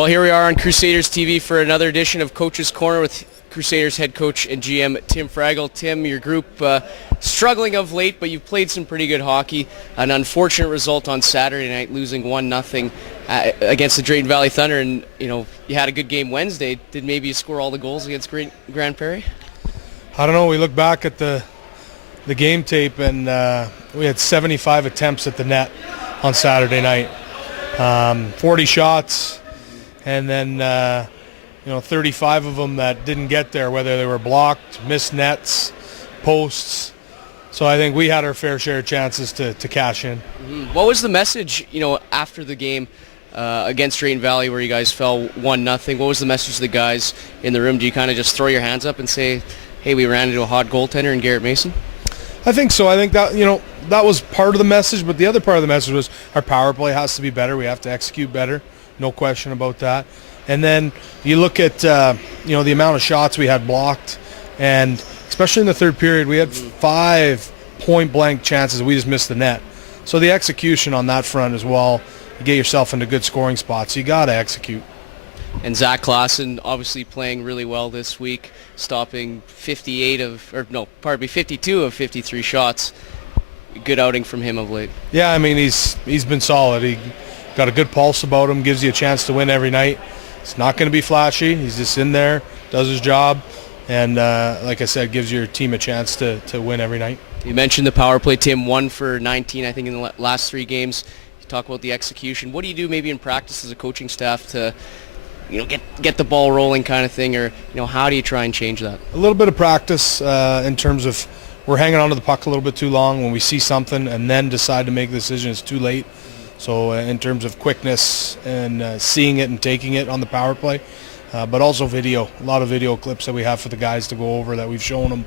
Well, here we are on Crusaders TV for another edition of Coach's Corner with Crusaders head coach and GM Tim Fragle. Tim, your group struggling of late, but you've played some pretty good hockey. An unfortunate result on Saturday night, losing 1-0 against the Drayton Valley Thunder, and you had a good game Wednesday. Did maybe you score all the goals against Grand Prairie? I don't know. We look back at the game tape, and we had 75 attempts at the net on Saturday night. 40 shots. And then, 35 of them that didn't get there, whether they were blocked, missed nets, posts. So I think we had our fair share of chances to cash in. Mm-hmm. What was the message, after the game against Drayton Valley where you guys fell 1-0? What was the message to the guys in the room? Do you kind of just throw your hands up and say, hey, we ran into a hot goaltender in Garrett Mason? I think so. I think that, that was part of the message, but the other part of the message was our power play has to be better. We have to execute better. No question about that. And then you look at, the amount of shots we had blocked, and especially in the third period, we had 5 point-blank chances. We just missed the net. So the execution on that front as well, you get yourself into good scoring spots. You got to execute. And Zach Klassen obviously playing really well this week, stopping 52 of 53 shots. Good outing from him of late. Yeah, I mean, he's been solid. He got a good pulse about him, gives you a chance to win every night. It's not going to be flashy. He's just in there, does his job, and like I said, gives your team a chance to win every night. You mentioned the power play, Tim, 1 for 19, I think, in the last 3 games. You talk about the execution. What do you do maybe in practice as a coaching staff to get the ball rolling kind of thing, or how do you try and change that? A little bit of practice in terms of we're hanging on to the puck a little bit too long. When we see something and then decide to make a decision, it's too late. So in terms of quickness and seeing it and taking it on the power play, but also video, a lot of video clips that we have for the guys to go over that we've shown them,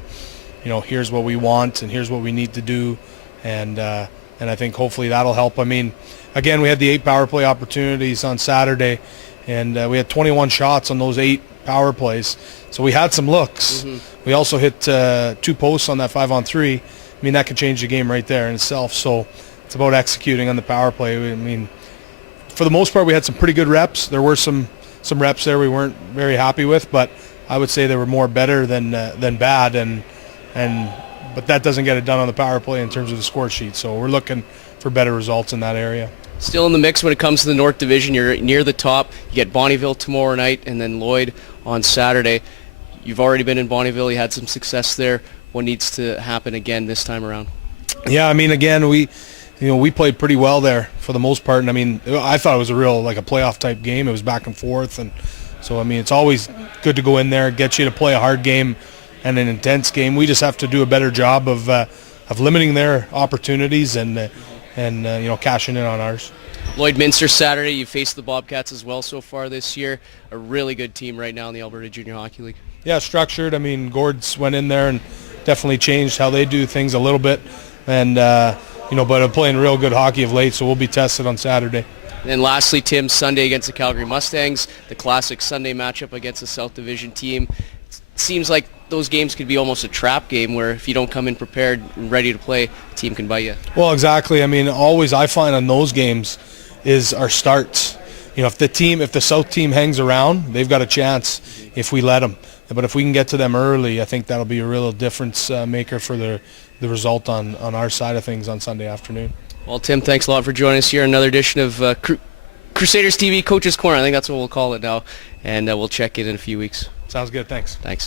here's what we want and here's what we need to do, and I think hopefully that'll help. I mean, again, we had the 8 power play opportunities on Saturday, and we had 21 shots on those 8 power plays. So we had some looks. Mm-hmm. We also hit 2 posts on that 5-on-3. I mean, that could change the game right there in itself. So it's about executing on the power play. I mean, for the most part, we had some pretty good reps. There were some reps there we weren't very happy with, but I would say they were more better than bad. But that doesn't get it done on the power play in terms of the score sheet. So we're looking for better results in that area. Still in the mix when it comes to the North Division. You're near the top. You get Bonnyville tomorrow night and then Lloyd on Saturday. You've already been in Bonnyville. You had some success there. What needs to happen again this time around? Yeah, I mean, again, we played pretty well there for the most part. And, I mean, I thought it was a playoff type game. It was back and forth. And so, I mean, it's always good to go in there, get you to play a hard game and an intense game. We just have to do a better job of limiting their opportunities and cashing in on ours. Lloydminster Saturday. You faced the Bobcats as well so far this year. A really good team right now in the Alberta Junior Hockey League. Yeah, structured. I mean, Gord's went in there and definitely changed how they do things a little bit. And, but I'm playing real good hockey of late, so we'll be tested on Saturday. And lastly, Tim, Sunday against the Calgary Mustangs, the classic Sunday matchup against the South Division team. It seems like those games could be almost a trap game where if you don't come in prepared and ready to play, the team can bite you. Well, exactly. I mean, always I find on those games is our starts. If the South team hangs around, they've got a chance if we let them. But if we can get to them early, I think that'll be a real difference maker for the result on our side of things on Sunday afternoon. Well, Tim, thanks a lot for joining us here. Another edition of Crusaders TV Coach's Corner. I think that's what we'll call it now. And we'll check in a few weeks. Sounds good. Thanks. Thanks.